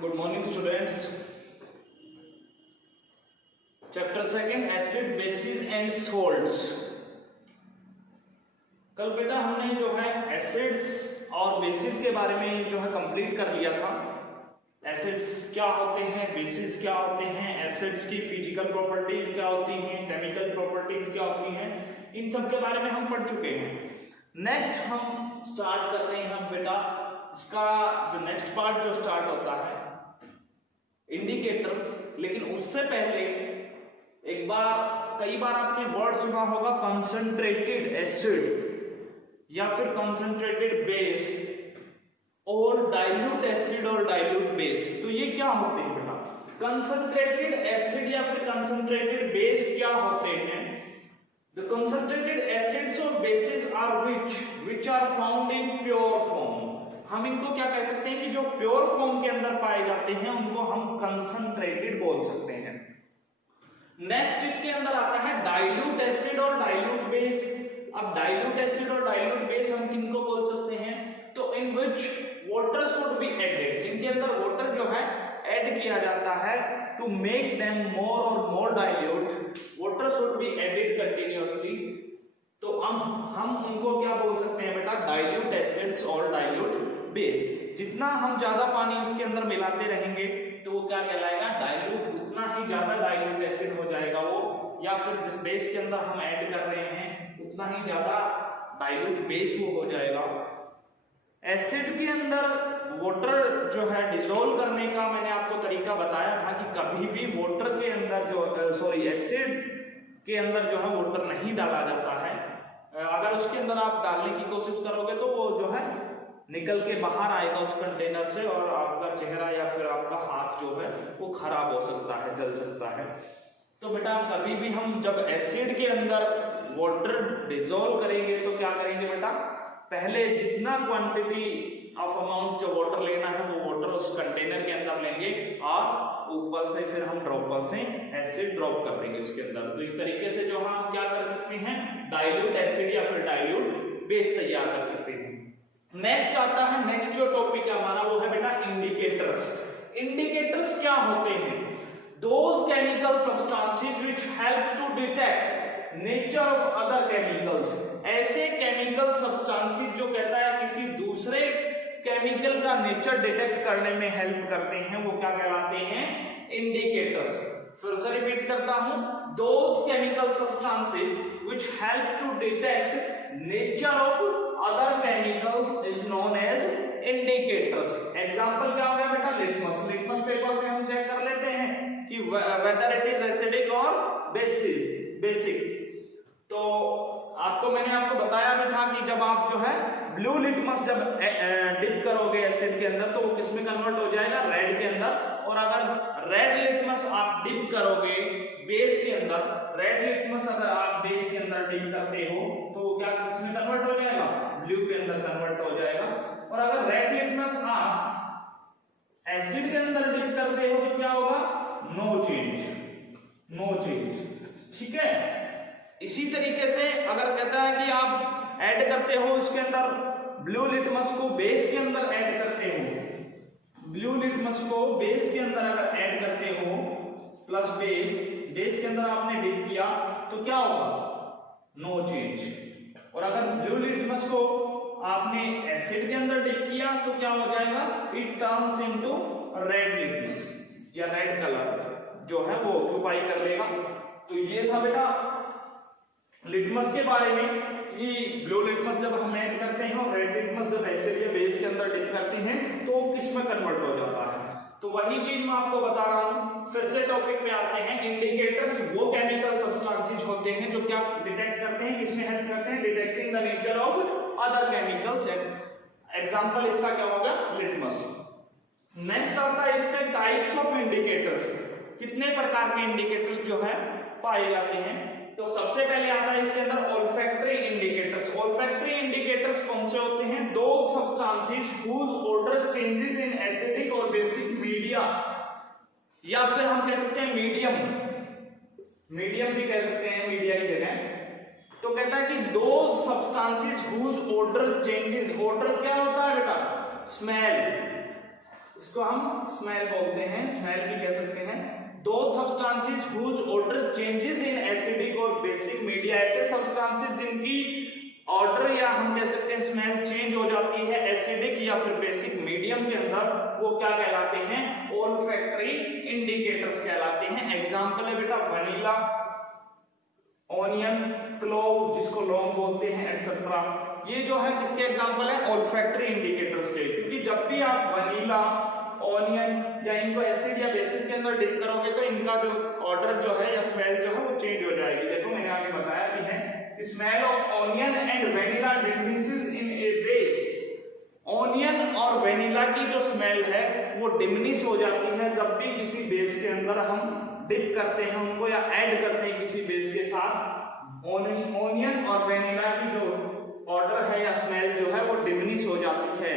Good morning students. Chapter second acid basis and salts. कल बेटा हमने जो है एसिड्स और बेसिस के बारे में जो है कंप्लीट कर लिया था। एसिड्स क्या होते हैं, बेसिस क्या होते हैं, एसिड्स की फिजिकल प्रॉपर्टीज क्या होती हैं, केमिकल प्रॉपर्टीज क्या होती हैं, इन सब के बारे में हम पढ़ चुके हैं। नेक्स्ट हम स्टार्ट कर रहे हैं बेटा, इसका जो नेक्स्ट पार्ट जो स्टार्ट होता है इंडिकेटर्स। लेकिन उससे पहले कई बार आपने वर्ड सुना होगा कंसंट्रेटेड एसिड या फिर कंसंट्रेटेड बेस और डाइल्यूट एसिड और डाइल्यूट बेस। तो ये क्या होते हैं बेटा? कंसंट्रेटेड एसिड या फिर कंसंट्रेटेड बेस क्या होते हैं? द कंसंट्रेटेड एसिड्स और bases are which are found in pure form। हम इनको क्या कह सकते हैं कि जो प्योर फॉर्म के अंदर पाए जाते हैं उनको हम कंसंट्रेटेड बोल सकते हैं। नेक्स्ट इसके अंदर आता है डाइल्यूट एसिड और डाइल्यूट बेस। अब डाइल्यूट एसिड और डाइल्यूट बेस हम किनको बोल सकते हैं? तो in which water should be added, जिनके अंदर वाटर जो है ऐड किया जाता है टू मेक देम मोर और more dilute. Water should be added continuously. तो हम उनको क्या बोल सकते हैं बेटा? डाइल्यूट एसिड्स और डाइल्यूट बेस। जितना हम ज्यादा पानी उसके अंदर मिलाते रहेंगे तो वो क्या कहलाएगा? डाइल्यूट। उतना ही ज्यादा डाइल्यूट एसिड हो जाएगा वो, या फिर जिस बेस के अंदर हम ऐड कर रहे हैं उतना ही ज्यादा डाइल्यूट बेस वो हो जाएगा। एसिड के अंदर वाटर जो है डिसॉल्व करने का मैंने आपको तरीका बताया था कि कभी भी वाटर के अंदर एसिड के अंदर जो है वाटर नहीं डाला जाता है। अगर उसके अंदर आप डालने की कोशिश करोगे तो वो जो है निकल के बाहर आएगा उस कंटेनर से और आपका चेहरा या फिर आपका हाथ जो है वो खराब हो सकता है, जल सकता है। तो बेटा कभी भी हम जब एसिड के अंदर वाटर डिसॉल्व करेंगे तो क्या करेंगे बेटा? पहले जितना क्वांटिटी ऑफ अमाउंट जो वाटर लेना है वो वाटर उस कंटेनर के अंदर लेंगे और ऊपर से फिर हम ड्रॉपर से एसिड ड्रॉप कर देंगे उसके अंदर। तो इस तरीके से जो हम क्या कर सकते हैं? डाइल्यूट एसिड या फिर डाइल्यूट बेस तैयार कर सकते हैं। नेक्स्ट आता है, नेक्स्ट जो टॉपिक है हमारा वो है बेटा इंडिकेटर्स। इंडिकेटर्स क्या होते हैं? Those chemical substances which help to detect nature of other chemicals। ऐसे केमिकल सब्सटेंसेस जो कहता है किसी दूसरे केमिकल का नेचर डिटेक्ट करने में हेल्प करते हैं, वो क्या कहलाते हैं? इंडिकेटर्स। फिर से रिपीट करता हूं, those chemical substances which help to detect nature of other chemicals is known as indicators। Example क्या हो गया बेटा? लिटमस। लिटमस पेपर से हम चेक कर लेते हैं कि whether it is acidic or basic। तो मैंने आपको बताया भी था कि जब आप जो है ब्लू लिटमस जब डिप करोगे एसिड के अंदर तो वो किस में कन्वर्ट हो जाएगा? रेड के अंदर। और अगर रेड लिटमस आप डिप करोगे बेस के अंदर, रेड लिटमस अगर आप बेस के अंदर डिप करते हो तो क्या किस में कन्वर्ट हो जाएगा? ब्लू के अंदर कन्वर्ट हो जाएगा। और अगर रेड लिटमस आप एसिड के अंदर डिप करते हो तो क्या होगा? No change. ठीक है। इसी तरीके से अगर कहता है कि आप ऐड करते हो इसके अंदर ब्लू लिटमस को बेस के अंदर ऐड करते हो, ब्लू लिटमस को बेस के अंदर अगर ऐड करते हो प्लस बेस के अंदर आपने डिप किया तो क्या होगा? No change. और अगर ब्लू लिटमस को आपने एसिड के अंदर डिप किया तो क्या हो जाएगा? It turns into red litmus, या रेड कलर जो है वो ऑक्यूपाई कर लेगा। तो ये था बेटा लिटमस के बारे में कि ब्लू लिटमस जब हम ऐड करते हैं और रेड लिटमस जब एसिड या बेस के अंदर डिप करते हैं तो किस में कन्वर्ट हो जाता है। तो वही चीज मैं आपको बता रहा हूं। फिर से टॉपिक पे आते हैं। इंडिकेटर्स वो केमिकल सब्सटेंसेस होते हैं जो क्या डिटेक्ट करते हैं, किसमें हेल्प करते हैं? Detecting the nature of other chemicals. Example इसका क्या होगा? लिटमस। नेक्स्ट आता है इससे टाइप्स ऑफ इंडिकेटर्स। कितने प्रकार के इंडिकेटर्स जो है पाए जाते हैं? तो सबसे पहले आता है इसके अंदर ओल्फैक्टरी इंडिकेटर्स। ओल्फैक्टरी इंडिकेटर्स कौन से होते हैं? दो substances whose order changes in acidic और बेसिक मीडिया, या फिर हम कह सकते हैं मीडियम भी कह सकते हैं मीडिया की जगह। तो कहता है कि दो substances whose order changes. Order क्या होता है बेटा? स्मेल। इसको हम स्मेल बोलते हैं, स्मेल भी कह सकते हैं। Those substances whose odor changes in acidic और basic media, ऐसे substances जिनकी ऑर्डर या हम कह सकते हैं स्मेल चेंज हो जाती है एसिडिक या फिर बेसिक मीडियम के अंदर, वो क्या कहलाते हैं? ओल्फैक्टरी इंडिकेटर्स कहलाते हैं। एग्जांपल है बेटा वनीला, ऑनियन, क्लोव जिसको लौंग बोलते हैं, एक्सेट्रा। ये जो है किसके एग्जांपल है? ओल्फैक्टरी इंडिकेटर्स के। क्योंकि जब भी आप वनीला, ऑनियन या इनको एसिड या बेसिस के अंदर डिप करोगे तो इनका जो ऑर्डर जो है या स्मेल जो है वो चेंज हो जाएगी। देखो मैंने आगे बताया भी है, smell of onion and vanilla diminishes in A base. Onion और वेनिला की जो स्मेल है वो डिमिनिश हो जाती है जब भी किसी बेस के अंदर हम डिप करते हैं उनको या ऐड करते हैं किसी बेस के साथ। ऑनियन और वेनिला की जो ऑर्डर है या स्मेल जो है वो डिमिनिश हो जाती है,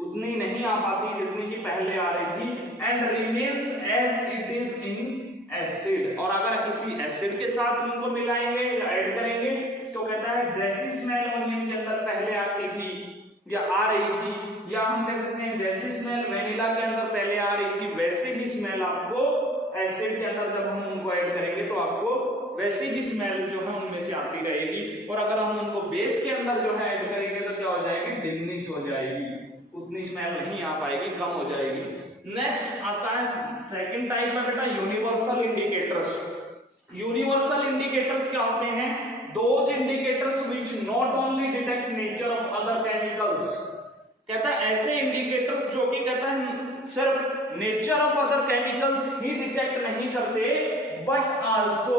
उतनी नहीं आ पाती जितनी की पहले आ रही थी। And remains as it is in acid, और अगर किसी एसिड के साथ उनको मिलाएंगे या ऐड करेंगे तो कहता है जैसी स्मेल ऑनियन के अंदर पहले आती थी या आ रही थी, या हम कह सकते हैं जैसी स्मेल वेनिला के अंदर पहले आ रही थी वैसे ही स्मेल आपको एसिड के अंदर जब हम उनको ऐड करेंगे तो आपको वैसी ही स्मेल जो है उनमें से आती रहेगी। और अगर हम उनको बेस के अंदर जो है ऐड करेंगे तो क्या हो जाएगी? डिमिनिश हो जाएगी, उतनी स्मेल नहीं आ पाएगी, कम हो जाएगी। नेक्स्ट आता है सेकंड टाइप है बेटा यूनिवर्सल इंडिकेटर्स। यूनिवर्सल इंडिकेटर्स क्या होते हैं? Those indicators which not only detect nature of other chemicals, कहता है ऐसे इंडिकेटर्स जो कि कहता है सिर्फ nature of other chemicals he detect नहीं करते but also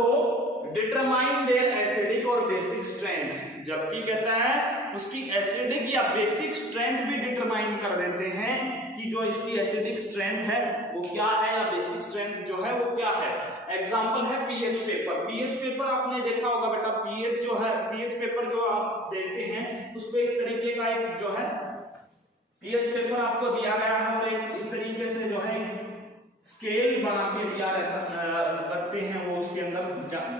determine there acidic और बेसिक स्ट्रेंथ, जबकि कहता है उसकी एसिडिक या बेसिक स्ट्रेंथ भी डिटरमाइन कर देते हैं कि जो इसकी एसिडिक स्ट्रेंथ है वो क्या है या बेसिक स्ट्रेंथ जो है वो क्या है। एग्जांपल है पीएच पेपर। पीएच पेपर आपने देखा होगा बेटा, पीएच जो है, पीएच पेपर जो आप देखते हैं उस पे इस तरीके का एक जो है पीएच पेपर आपको दिया गया है और एक इस तरीके से जो है स्केल बना के दिया रखते हैं वो उसके अंदर,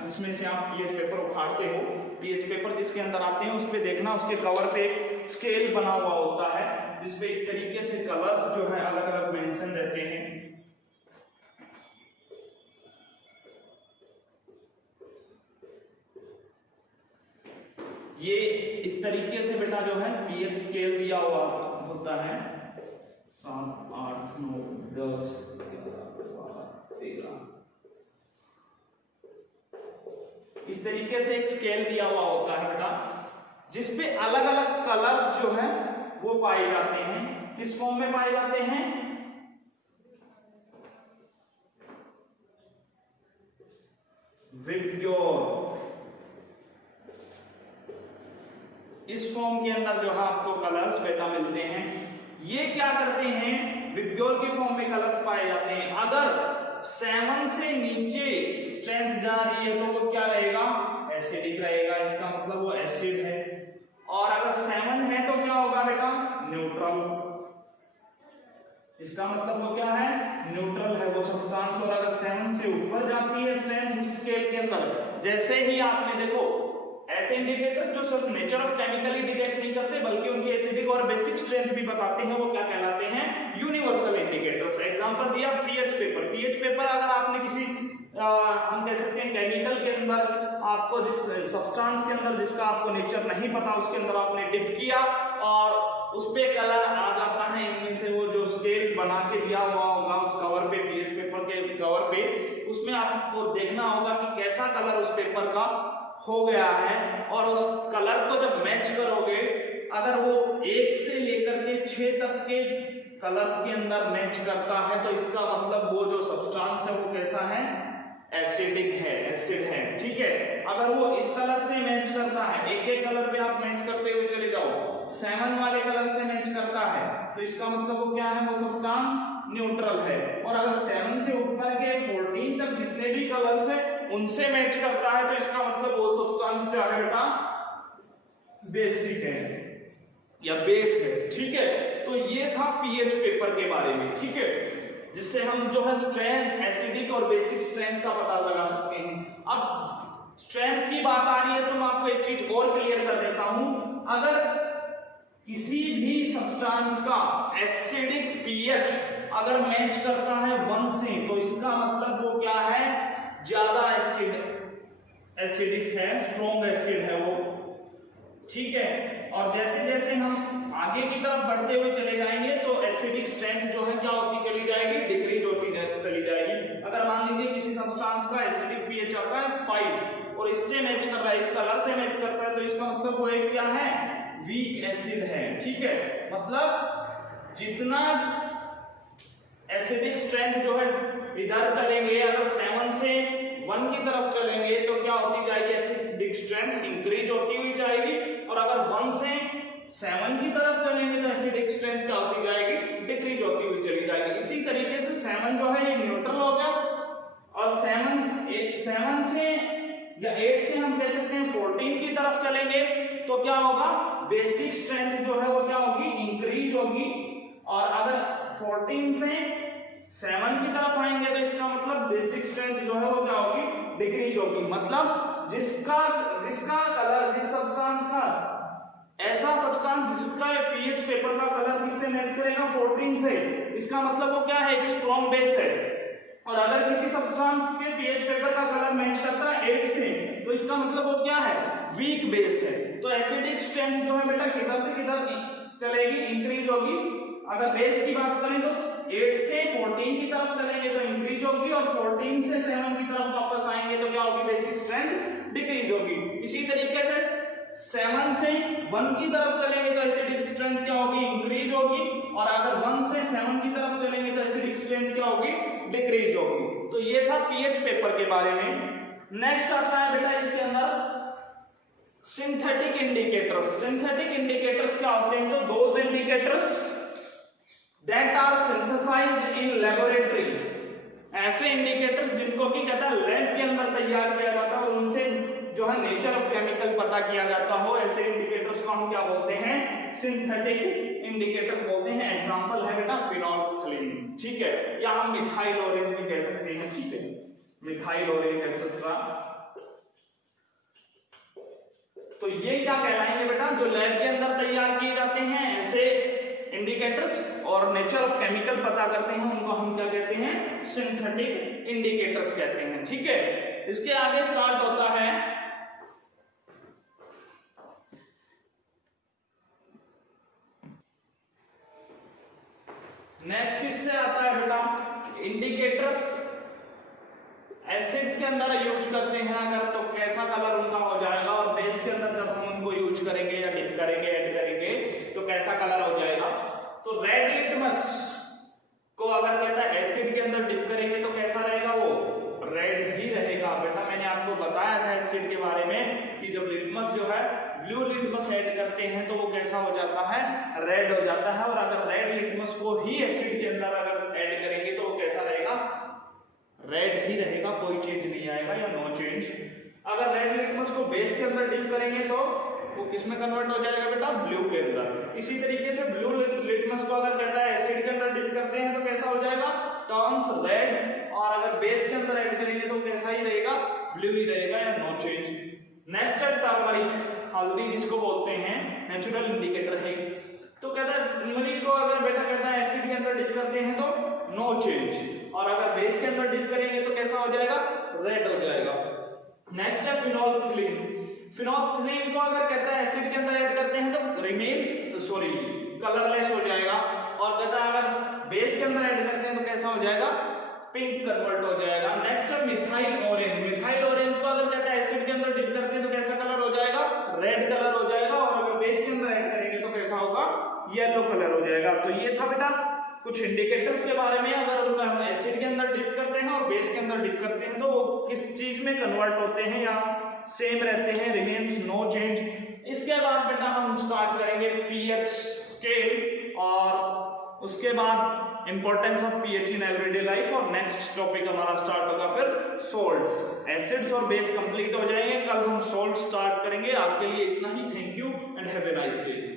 जिसमें से आप पीएच पेपर उखाड़ते हो। पीएच पेपर जिसके अंदर आते हैं उस पे देखना उसके कवर पे एक स्केल बना हुआ होता है जिसपे इस तरीके से कलर्स जो है अलग अलग मेंशन रहते हैं। ये इस तरीके से बेटा जो है पीएच स्केल दिया हुआ होता है, 7, 8, 9, 10, 11, 12, 13, इस तरीके से एक स्केल दिया हुआ होता है बेटा जिसपे अलग अलग कलर्स जो है वो पाए जाते हैं। किस फॉर्म में पाए जाते हैं? विब्ग्योर, इस फॉर्म के अंदर जो है आपको कलर्स बेटा मिलते हैं। ये क्या करते हैं? विब्ग्योर की फॉर्म में कलर्स पाए जाते हैं। अगर 7 से नीचे स्ट्रेंथ जा रही है तो वो क्या रहेगा? एसिडिक रहेगा, इसका मतलब वो एसिड है। और अगर 7 है तो क्या होगा बेटा? न्यूट्रल, इसका मतलब वो क्या है? न्यूट्रल है वो सब्सटेंस। और अगर 7 से ऊपर जाती है स्ट्रेंथ उस स्केल के अंदर, जैसे ही आपने देखो ऐसे इंडिकेटर्स जो सिर्फ nature of chemical he detect नहीं करते बल्कि उनकी एसिडिक और बेसिक स्ट्रेंथ भी बताते हैं, वो क्या कहलाते हैं? Universal indicators. एग्जांपल दिया पीएच पेपर। पीएच पेपर अगर आपने किसी हम कह सकते हैं केमिकल के अंदर आपको जिस सब्सटेंस के अंदर जिसका आपको नेचर नहीं पता उसके अंदर आपने डिप किया और उस पे कलर आ जाता है, इनमें से वो जो स्केल बना के दिया हुआ होगा उस कवर पे, पीएच पेपर के कवर पे, उसमें आपको देखना होगा कि कैसा कलर उस पेपर का हो गया है। और उस कलर को जब मैच करोगे, अगर वो 1 से लेकर के 6 तक के कलर्स के अंदर मैच करता है तो इसका मतलब वो जो सब्सटेंस है वो कैसा है? एसिडिक है, एसिड है। ठीक है, अगर वो इस कलर से मैच करता है, एक एक कलर पे आप मैच करते हुए चले जाओ, 7 वाले कलर से मैच करता है तो इसका मतलब वो क्या है? वो सब्सटेंस न्यूट्रल है। और अगर 7 से ऊपर के 14 तक जितने भी कलर्स है उनसे मैच करता है तो इसका मतलब वो सब्सटेंस क्या है बेटा? बेसिक है या बेस है। ठीक है, तो ये था पीएच पेपर के बारे में। ठीक है, जिससे हम जो है स्ट्रेंथ, एसिडिक और बेसिक स्ट्रेंथ का पता लगा सकते हैं। अब स्ट्रेंथ की बात आ रही है तो मैं आपको एक चीज और क्लियर कर देता हूं। अगर किसी भी सब्सटेंस का एसिडिक पीएच अगर मैच करता है 1 से तो इसका मतलब वो क्या है, ज्यादा एसिडिक है, स्ट्रॉन्ग एसिड है वो, ठीक है। और जैसे जैसे हम आगे की तरफ बढ़ते हुए चले जाएंगे तो एसिडिक स्ट्रेंथ जो है क्या होती चली जाएगी, डिक्रीज होती चली जाएगी। अगर मान लीजिए किसी सब्सटेंस का एसिडिक पीएच आता है 5 और इससे मैच कर रहा है, इस कलर से मैच करता है, तो इसका मतलब वो एक क्या है, वीक एसिड है, ठीक है। मतलब जितना एसिडिक स्ट्रेंथ जो है इधर चलेंगे, अगर 7 से 1 की तरफ चलेंगे तो क्या होती जाएगी, एसिडिक स्ट्रेंथ इंक्रीज होती हुई जाएगी। और अगर 1 से 7 की तरफ चलेंगे तो एसिडिक स्ट्रेंथ क्या होती जाएगी, डिक्रीज होती हुई चली जाएगी। इसी तरीके से 7 जो है ये न्यूट्रल हो गया, और 7 से या 8 से हम कह सकते हैं 14 की तरफ चलेंगे तो क्या होगा, बेसिक स्ट्रेंथ जो है वो क्या होगी, इंक्रीज होगी। और अगर 14 से 7 की तरफ आएंगे तो इसका मतलब बेसिक स्ट्रेंथ जो है वो क्या होगी, डिक्रीज होगी। मतलब जिसका कलर, जिस सब्सटेंस का, ऐसा सब्सटेंस जिसका पीएच पेपर का कलर किससे मैच करेगा, 14 से, इसका मतलब वो क्या है, एक स्ट्रॉन्ग बेस है। और अगर किसी सब्सटेंस के पीएच पेपर का कलर मैच करता है 8 से तो इसका मतलब वो क्या है, वीक बेस है। तो एसिडिक स्ट्रेंथ जो है बेटा किधर से किधर चलेगी, इंक्रीज होगी। अगर बेस की बात करें तो 8 से 14 की तरफ चलेंगे तो इंक्रीज होगी, और 14 से 7 की तरफ वापस आएंगे तो क्या होगी, बेसिक स्ट्रेंथ डिक्रीज होगी। इसी तरीके से 7 से 1 की तरफ चलेंगे तो एसिडिक स्ट्रेंथ क्या होगी, इंक्रीज होगी। और अगर 1 से 7 की तरफ चलेंगे तो एसिडिक स्ट्रेंथ क्या होगी, डिक्रीज होगी। तो ये था पीएच पेपर के बारे में। नेक्स्ट आता है बेटा इसके अंदर सिंथेटिक इंडिकेटर्स। सिंथेटिक इंडिकेटर्स क्या होते हैं, तो those indicators that are synthesised in laboratory, ऐसे इंडिकेटर्स जिनको कि कहता है लैब के अंदर तैयार किया जाता है और उनसे जो है नेचर ऑफ केमिकल पता किया जाता हो, ऐसे इंडिकेटर्स को हम क्या बोलते हैं, सिंथेटिक इंडिकेटर्स बोलते हैं। एग्जांपल है बेटा फिनोल्फ्थलीन, ठीक है, या हम मिथाइल ऑरेंज भी कह सकते हैं, ठीक है, मिथाइल ऑरेंज एक्सेट्रा। तो ये क्या कहलाएंगे बेटा, जो लैब के अंदर तैयार किए जाते हैं ऐसे इंडिकेटर्स और नेचर ऑफ केमिकल पता करते हैं, उनको हम क्या कहते हैं, सिंथेटिक इंडिकेटर्स कहते हैं, ठीक है। इसके आगे स्टार्ट होता है नेक्स्ट, इससे आता है बेटा इंडिकेटर्स एसिड्स के अंदर यूज करते हैं अगर, तो कैसा कलर उनका हो जाएगा, और बेस के अंदर जब हम उनको यूज करेंगे या डिप करेंगे, ऐड करेंगे तो कैसा कलर हो जाएगा। तो रेड लिटमस को अगर कहता है एसिड के अंदर डिप करेंगे तो कैसा रहेगा, वो रेड ही रहेगा। बेटा मैंने आपको बताया था एसिड के बारे में कि जब लिटमस जो है ब्लू लिटमस ऐड करते हैं तो वो कैसा हो जाता है, रेड हो जाता है। और अगर रेड लिटमस को ही एसिड के अंदर अगर ऐड करेंगे तो वो कैसा रहेगा, रेड ही रहेगा, कोई चेंज नहीं आएगा या नो चेंज। अगर रेड लिटमस को बेस के अंदर डिप करेंगे तो वो किस में कन्वर्ट हो जाएगा बेटा, ब्लू के अंदर। इसी तरीके से ब्लू लिटमस को अगर कहता है एसिड के अंदर डिप करते हैं तो कैसा हो जाएगा, टर्न्स रेड, और अगर बेस के अंदर ऐड करेंगे तो कैसा ही रहेगा, ब्लू ही रहेगा या नो चेंज। नेक्स्ट है टर्मरिक, हल्दी जिसको बोलते हैं, नेचुरल इंडिकेटर है। तो कहता है टर्मरिक को अगर बेटा कहता है एसिड के अंदर डिप करते हैं तो नो चेंज, और अगर बेस के अंदर डिप करेंगे तो कैसा हो जाएगा, रेड हो जाएगा। नेक्स्ट है फिनोल्फ्थलीन। फिनोल्फ्थलीन को अगर कहता है एसिड के अंदर ऐड करते हैं तो रिमेन्स कलरलेस हो जाएगा, और कहता है अगर बेस के अंदर ऐड करते हैं तो कैसा हो जाएगा, पिंक कन्वर्ट हो जाएगा। नेक्स्ट है मिथाइल ऑरेंज। मिथाइल ऑरेंज को अगर कहता है एसिड के अंदर डिप करते हैं तो कैसा कलर हो जाएगा, रेड कलर हो जाएगा, और अगर बेस के अंदर ऐड करेंगे तो कैसा होगा, येलो कलर हो जाएगा। तो ये था बेटा कुछ इंडिकेटर्स के बारे में, अगर उनका हम एसिड के अंदर डिप करते हैं और बेस के अंदर डिप करते हैं तो वो किस चीज में कन्वर्ट होते हैं या सेम रहते हैं, रिमेन्स नो चेंज। इसके बाद बेटा हम स्टार्ट करेंगे पीएच स्केल, और उसके बाद importance of pH in everyday life, और नेक्स्ट टॉपिक हमारा स्टार्ट होगा फिर सोल्ट्स। एसिड्स और बेस कंप्लीट हो जाएंगे, कल हम सोल्ट स्टार्ट करेंगे। आज के लिए इतना ही, thank you and have a nice day.